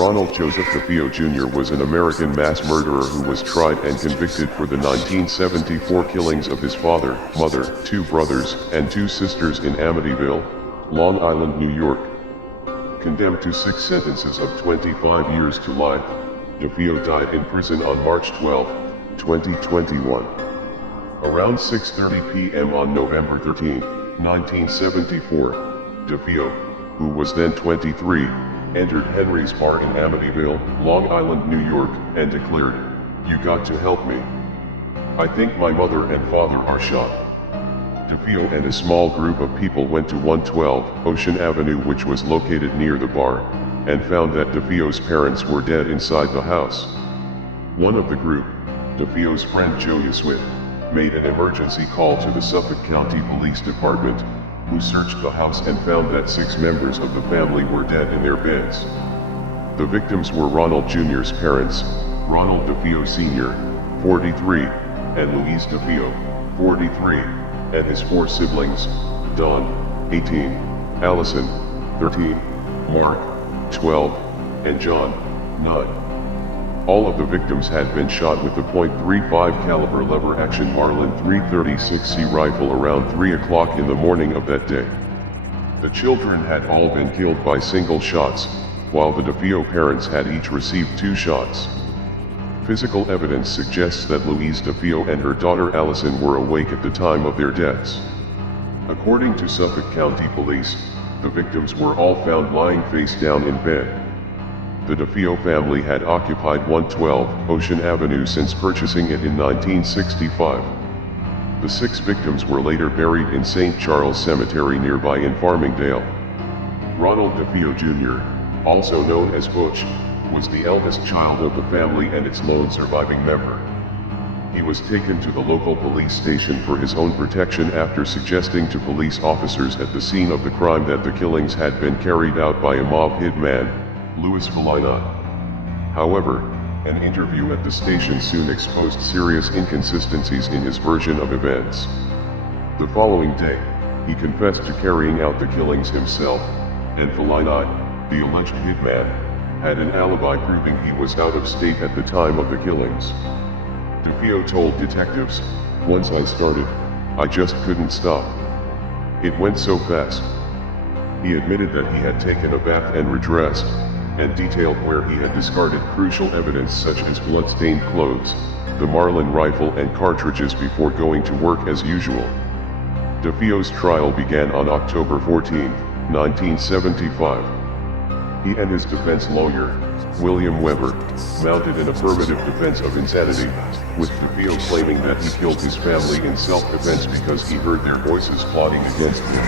Ronald Joseph DeFeo Jr. was an American mass murderer who was tried and convicted for the 1974 killings of his father, mother, 2 brothers, and 2 sisters in Amityville, Long Island, New York. Condemned to 6 sentences of 25 years to life, DeFeo died in prison on March 12, 2021. Around 6:30 p.m. on November 13, 1974, DeFeo, who was then 23, entered Henry's bar in Amityville, Long Island, New York, and declared, "You got to help me. I think my mother and father are shot." DeFeo and a small group of people went to 112 Ocean Avenue, which was located near the bar, and found that DeFeo's parents were dead inside the house. One of the group, DeFeo's friend Joey Swift, made an emergency call to the Suffolk County Police Department, who searched the house and found that 6 members of the family were dead in their beds. The victims were Ronald Jr.'s parents, Ronald DeFeo Sr., 43, and Louise DeFeo, 43, and his 4 siblings, Don, 18, Allison, 13, Mark, 12, and John, 9. All of the victims had been shot with the .35 caliber lever-action Marlin 336C rifle around 3 o'clock in the morning of that day. The children had all been killed by single shots, while the DeFeo parents had each received 2 shots. Physical evidence suggests that Louise DeFeo and her daughter Allison were awake at the time of their deaths. According to Suffolk County Police, the victims were all found lying face down in bed. The DeFeo family had occupied 112 Ocean Avenue since purchasing it in 1965. The 6 victims were later buried in St. Charles Cemetery nearby in Farmingdale. Ronald DeFeo Jr., also known as Butch, was the eldest child of the family and its lone surviving member. He was taken to the local police station for his own protection after suggesting to police officers at the scene of the crime that the killings had been carried out by a mob hitman, Louis Felina. However, an interview at the station soon exposed serious inconsistencies in his version of events. The following day, he confessed to carrying out the killings himself, and Felina, the alleged hitman, had an alibi proving he was out of state at the time of the killings. DeFeo told detectives, "Once I started, I just couldn't stop. It went so fast." He admitted that he had taken a bath and redressed, and detailed where he had discarded crucial evidence such as blood-stained clothes, the Marlin rifle and cartridges before going to work as usual. DeFeo's trial began on October 14, 1975. He and his defense lawyer, William Weber, mounted an affirmative defense of insanity, with DeFeo claiming that he killed his family in self-defense because he heard their voices plotting against him.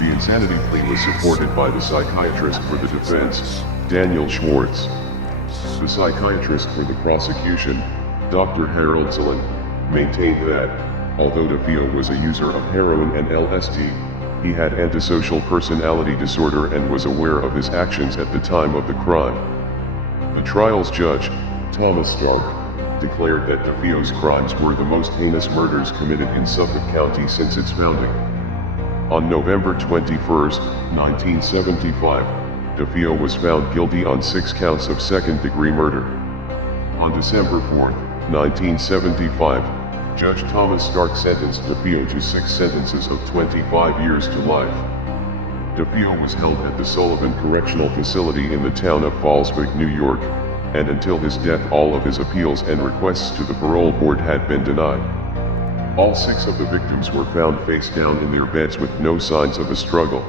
The insanity plea was supported by the psychiatrist for the defense, Daniel Schwartz. The psychiatrist for the prosecution, Dr. Harold Zillen, maintained that, although DeFeo was a user of heroin and LSD, he had antisocial personality disorder and was aware of his actions at the time of the crime. The trial's judge, Thomas Stark, declared that DeFeo's crimes were the most heinous murders committed in Suffolk County since its founding. On November 21, 1975, DeFeo was found guilty on 6 counts of second-degree murder. On December 4, 1975, Judge Thomas Stark sentenced DeFeo to 6 sentences of 25 years to life. DeFeo was held at the Sullivan Correctional Facility in the town of Fallsvik, New York, and until his death all of his appeals and requests to the parole board had been denied. All 6 of the victims were found face down in their beds with no signs of a struggle.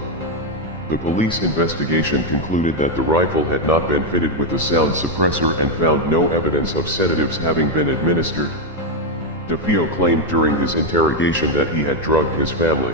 The police investigation concluded that the rifle had not been fitted with a sound suppressor and found no evidence of sedatives having been administered. DeFeo claimed during his interrogation that he had drugged his family.